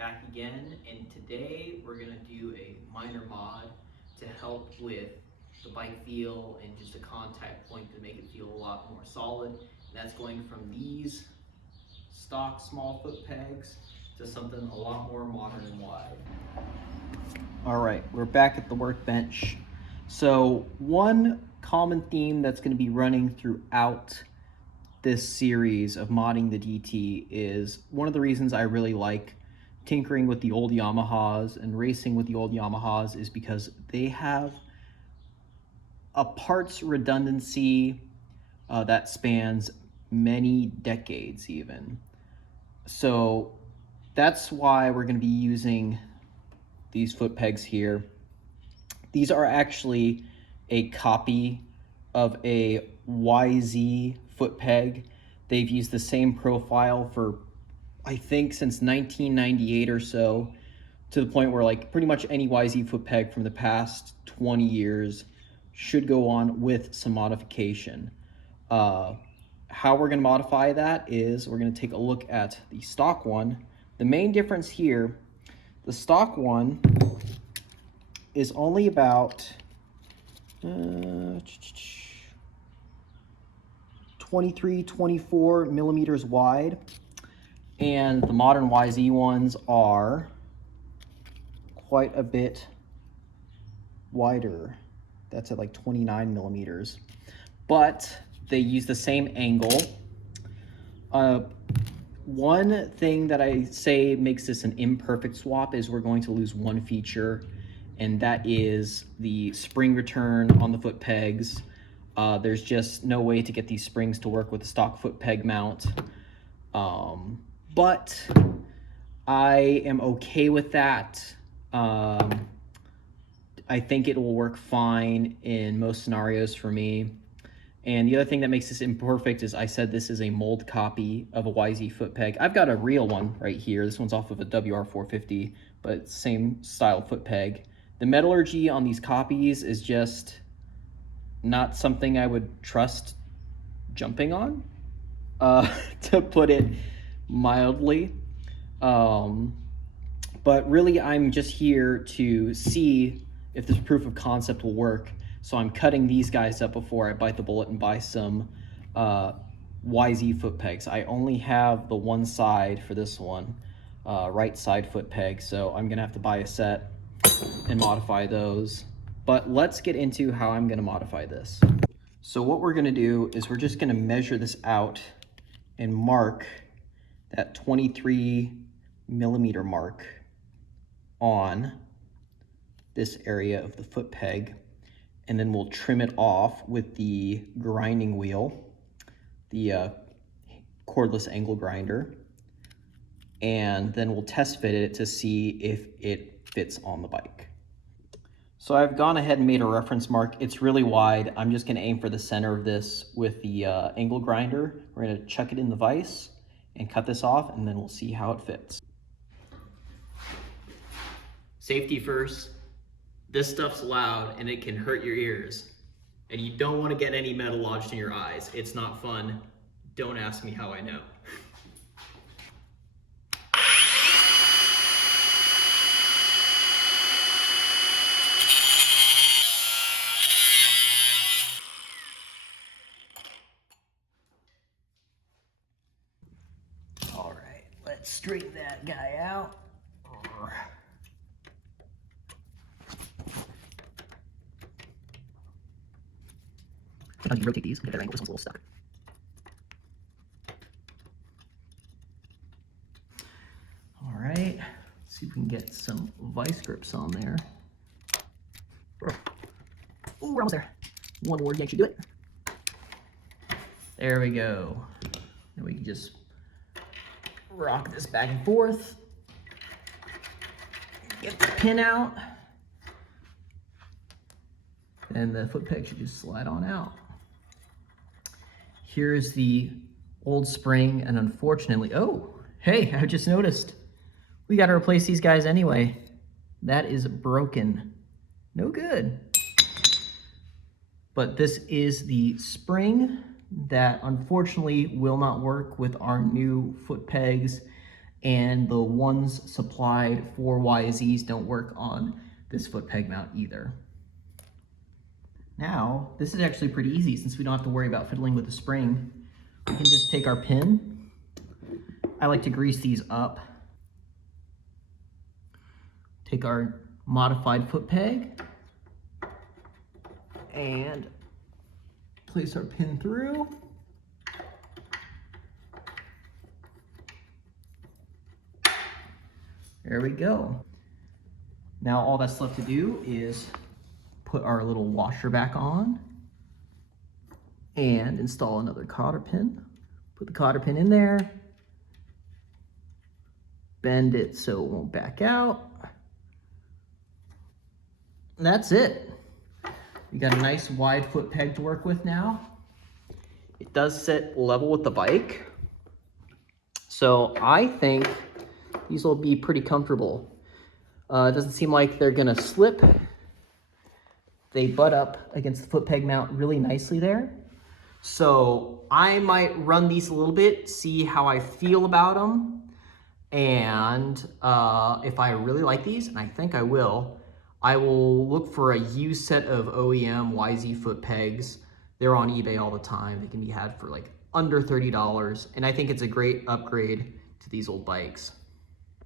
back again, and today we're going to do a minor mod to help with the bike feel and just a contact point to make it feel a lot more solid. And that's going from these stock small foot pegs to something a lot more modern and wide. All right, we're back at the workbench. So one common theme that's going to be running throughout this series of modding the DT is one of the reasons I really like tinkering with the old Yamahas and racing with the old Yamahas is because they have a parts redundancy that spans many decades even. So that's why we're going to be using these foot pegs here. These are actually a copy of a YZ foot peg. They've used the same profile for, I think, since 1998 or so, to the point where like pretty much any YZ foot peg from the past 20 years should go on with some modification. How we're going to modify that is we're going to take a look at the stock one. The main difference here, the stock one is only about 23, 24 millimeters wide, and the modern YZ ones are quite a bit wider. That's at like 29 millimeters, but they use the same angle. One thing that I say makes this an imperfect swap is we're going to lose one feature, and that is the spring return on the foot pegs. There's just no way to get these springs to work with the stock foot peg mount. But I am okay with that. I think it will work fine in most scenarios for me. And the other thing that makes this imperfect is I said this is a mold copy of a YZ foot peg. I've got a real one right here. This one's off of a WR450, but same style foot peg. The metallurgy on these copies is just not something I would trust jumping on, to put it mildly. But really, I'm just here to see if this proof of concept will work. So I'm cutting these guys up before I bite the bullet and buy some YZ foot pegs. I only have the one side for this one, right side foot peg, so I'm gonna have to buy a set and modify those. But let's get into how I'm gonna modify this. So what we're gonna do is we're just gonna measure this out and mark that 23 millimeter mark on this area of the foot peg, and then we'll trim it off with the grinding wheel, the cordless angle grinder, and then we'll test fit it to see if it fits on the bike. So I've gone ahead and made a reference mark. It's really wide. I'm just gonna aim for the center of this with the angle grinder. We're gonna chuck it in the vise and cut this off, and then we'll see how it fits. Safety first. This stuff's loud and it can hurt your ears. And you don't want to get any metal lodged in your eyes. It's not fun. Don't ask me how I know. All right, let's straighten that guy out. Sometimes you rotate these, get that angle, this one's a little stuck. All right, let's see if we can get some vice grips on there. Ooh, we're almost there. One more yank should do it. There we go. And we can just rock this back and forth. Get the pin out. And the foot peg should just slide on out. Here's the old spring, and unfortunately, oh, hey, I just noticed. We gotta replace these guys anyway. That is broken. No good. But this is the spring that unfortunately will not work with our new foot pegs. and the ones supplied for YZs don't work on this foot peg mount either. Now, this is actually pretty easy since we don't have to worry about fiddling with the spring. We can just take our pin. I like to grease these up. Take our modified foot peg and place our pin through. There we go. Now all that's left to do is put our little washer back on and install another cotter pin. Put the cotter pin in there, bend it so it won't back out. And that's it. You got a nice wide foot peg to work with now. It does sit level with the bike. So I think these will be pretty comfortable. It doesn't seem like they're gonna slip. They butt up against the foot peg mount really nicely there. So I might run these a little bit, see how I feel about them. And if I really like these, and I think I will look for a used set of OEM YZ foot pegs. They're on eBay all the time. They can be had for like under $30. And I think it's a great upgrade to these old bikes.